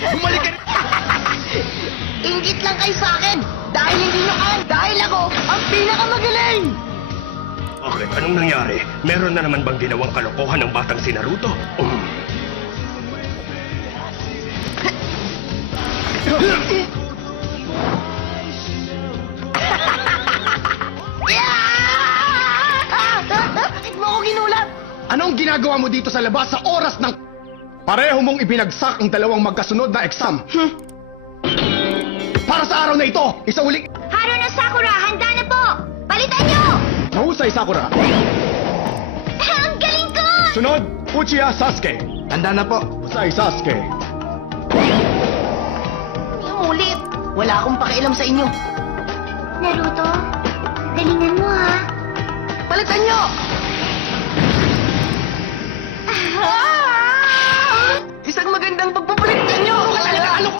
Bumalik ka rin! Ingit lang kayo sa akin! Dahil hindi nyo kaya, dahil ako ang pinakamagaling! Bakit? Anong nangyari? Meron na naman bang ginawang kalokohan ng batang si Naruto? Bakit mo ako ginulat? Anong ginagawa mo dito sa labas sa oras ng... Pareho mong ibinagsak ang dalawang magkasunod na exam. Para sa araw na ito, isa uling... Haruna Sakura, handa na po! Palitan nyo! Mahusay, Sakura. Ang galing ko! Sunod, Uchiha Sasuke. Tanda na po. Mahusay, Sasuke. Yung ulit. Wala akong pakialam sa inyo. Naruto, galingan mo ha. Palitan nyo! Isang magandang pagpapalitan nyo! Ano?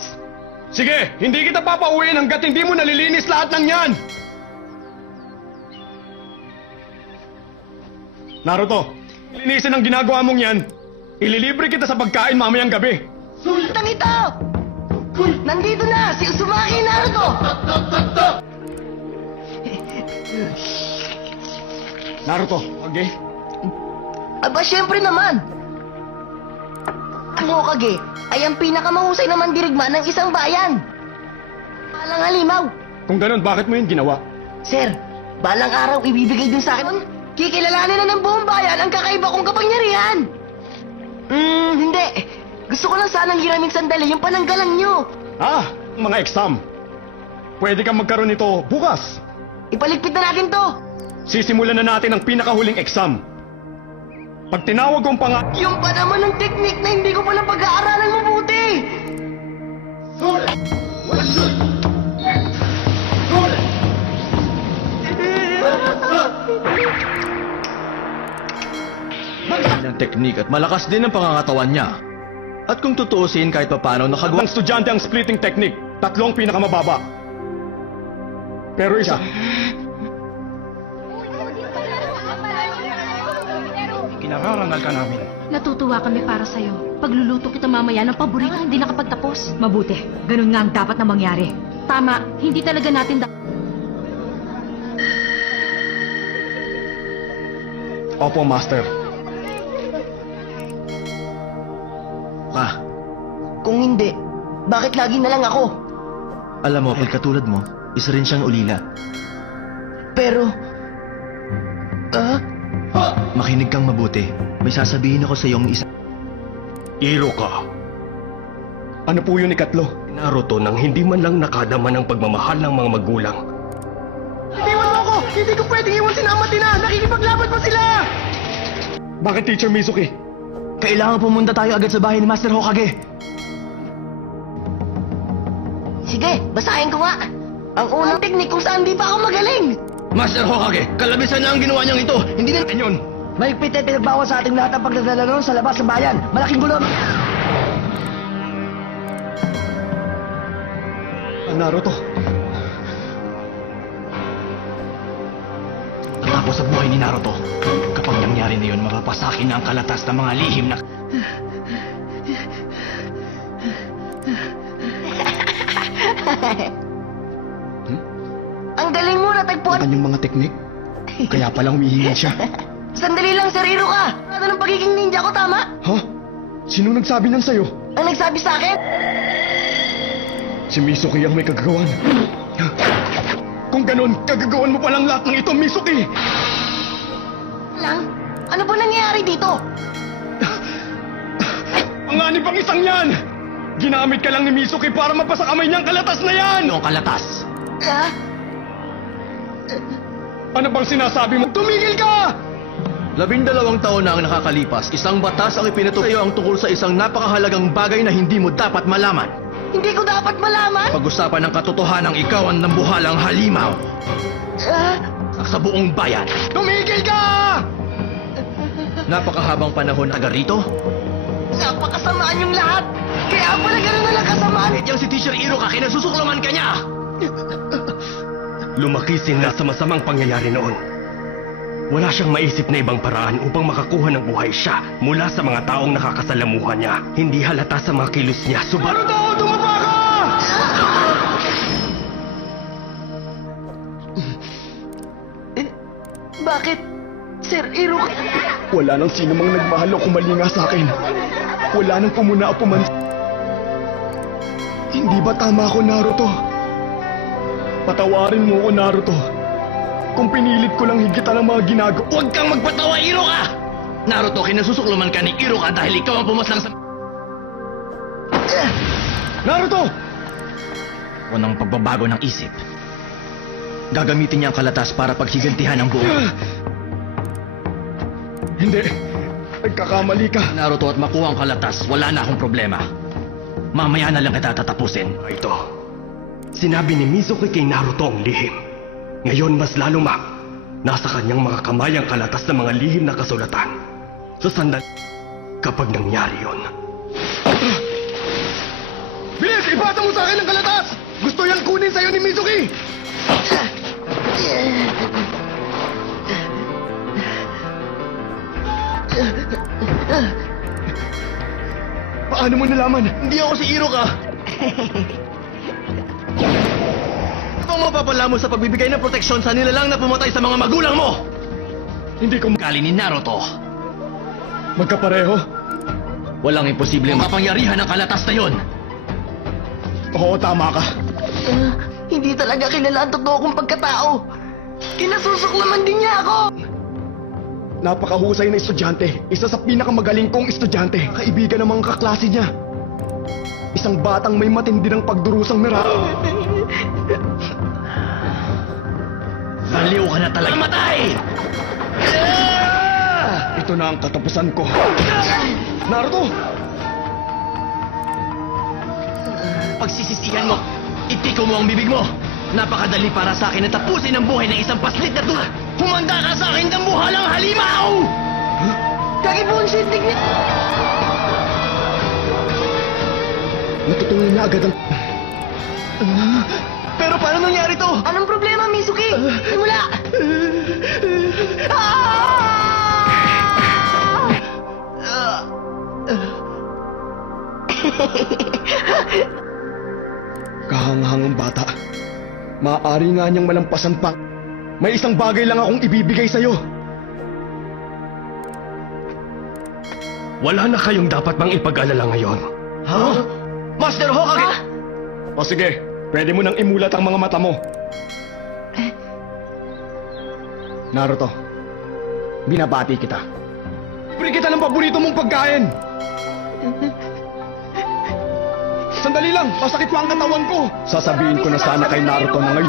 Sige, hindi kita papauwiin hanggat hindi mo nalilinis lahat ng yan! Naruto, linisin ang ginagawa mong yan. Ililibre kita sa pagkain mamayang gabi. Sultan ito! Nandito na! Si Uzumaki Naruto! Naruto, okay? Aba, syempre naman! Ang Hokage ay ang pinakamahusay na mandirigma ng isang bayan. Balang halimaw. Kung ganun, bakit mo yun ginawa? Sir, balang araw ibibigay din sa akin. Kikilalanin na ng buong bayan ang kakaiba kong kapangyarihan. Hindi. Gusto ko lang sanang hiramin sandali yung pananggalang nyo. Ah, mga exam. Pwede kang magkaroon nito bukas. Ipaligpit na natin to. Sisimulan na natin ang pinakahuling exam. Pag tinawag kong Yung pa naman ng teknik na hindi ko pala pag-aaralan mabuti. Ng teknik at malakas din ang pangangatawan niya. At kung tutuusin kahit papano nakagawa... ng estudyante ang splitting technique. 3 pinakamababa. Pero isa, Kinararangal ka namin. Natutuwa kami para sa'yo. Pagluluto kita mamaya ng paborito hindi nakapagtapos. Mabuti. Ganun nga ang dapat na mangyari. Tama, hindi talaga natin Opo, Master. Kung hindi, bakit lagi na lang ako? Alam mo, pagkatulad mo, isa rin siyang ulila. Pero... Makinig kang mabuti. May sasabihin ako sa iyong isa. Iruka. Ano po yun ikatlo? Naruto nang hindi man lang nakadama ng pagmamahal ng mga magulang. Iniwan mo ako! Hindi ko pwedeng iwan si Namatina! Nakikipaglaban pa sila! Bakit, Teacher Mizuki? Kailangan pumunta tayo agad sa bahay ni Master Hokage. Sige, basahin ko nga. Ang unang teknik kung saan di pa ako magaling. Master Hokage, kalabisan na ang ginawa niyang ito. Hindi na yun. Mahigpit at pinagbawal sa ating lahat ang pagdadala sa labas ng bayan. Malaking gulo. Naruto. Tapos sa buhay ni Naruto, kapag nangyari na yun, mapapasakin na ang kalatas ng mga lihim na... Ang galing mo, natagpuan. Kanyang mga teknik? Kaya palang humihingal siya. Sandali lang, Sir Iruka. Ano ng pagiging ninja ko, tama? Ha? Sino nagsabi niyan sa'yo? Ang nagsabi sa akin? Si Mizuki ang may kagagawan. Kung ganun, kagagawan mo palang lahat ng ito, Mizuki! Lang? Ano ba nangyayari dito? Panganib ang isang yan! Ginamit ka lang ni Mizuki para mapasakamay niyang kalatas na yan! Ano ang kalatas? Ha? Ano bang sinasabi mo? Tumigil ka! 12 taon na ang nakakalipas, isang batas ang ipinato sa iyo ang tungkol sa isang napakahalagang bagay na hindi mo dapat malaman. Hindi ko dapat malaman? Pag-usapan ng katotohanan ikaw ang nambuhalang halimaw sa buong bayan. Tumigil ka! Napakahabang panahon na taga rito. Napakasamaan yung lahat. Kaya pala ganun na lang kasamaan. Yang si Teacher Iruka, kinasusuklaman ka niya! Lumaki sila sa masamang pangyayari noon. Wala siyang maisip na ibang paraan upang makakuha ng buhay siya mula sa mga taong nakakasalamuhan niya. Hindi halata sa mga kilos niya, subalit... Naruto! Bakit, Sir Iruka? Wala nang sino mang nagmahal o kumalinga sa akin. Wala nang pumuna o puman. Hindi ba tama ako, Naruto? Patawarin mo ako, Naruto. Kung pinilit ko lang higitan ang mga ginagawa. Huwag kang magpatawa, Iruka! Naruto, kinasusukluman ka ni Iruka dahil ikaw ang pumaslang sa... Naruto! Unang pagbabago ng isip. Gagamitin niya ang kalatas para paghigantihan ang buong... Hindi. Nagkakamali ka. Naruto, at makuha ang kalatas, wala na akong problema. Mamaya na lang kita tatapusin. Ito. Sinabi ni Mizuki kay Naruto ang lihim. Ngayon mas lalo nasa kanyang mga kamay ang kalatas ng mga lihim na kasulatan. Sa sandal, kapag nangyari yon. Bilis! Ipasa mo sa akin ang kalatas! Gusto yang kunin sa'yo ni Mizuki! Paano mo nalaman? Hindi ako si Iruka! Ito ang mapapala mo sa pagbibigay ng proteksyon sa nilalang na pumatay sa mga magulang mo! Hindi ko Kali ni Naruto, magkapareho. walang imposibleng mapangyarihan ng kalatas na yon. Oo, tama ka. Hindi talaga kilala ang totoo kong pagkatao. Kinasusuklaman din niya ako. Napakahusay na estudyante. Isa sa pinakamagaling kong estudyante. Kaibigan ng mga kaklase niya. Isang batang may matindi ng pagdurusang mera. Baliw ka na talaga matay! Ito na ang katapusan ko. Naruto! Pagsisisihan mo, itiko mo ang bibig mo. Napakadali para sa akin na tapusin ang buhay ng isang paslit na tulad. Humanda ka sa akin ng buhalang halimaw! Kakibunsit, tignan. Natutuloy na agad ang... Pero paano nangyari to? Anong problema, Mizuki? Simula! Kahanghang ang bata. Maaari nga niyang malampasan pa. May isang bagay lang akong ibibigay sa'yo. Wala na kayong dapat bang ipag-alala ngayon. Ha? Master Hokage! O sige, pwede mo nang imulat ang mga mata mo. Naruto, binabati kita. Bili kita ng paborito mong pagkain. Sandali lang, masakit pa ang katawan ko. Sasabihin ko na sana kay Naruto na ngayon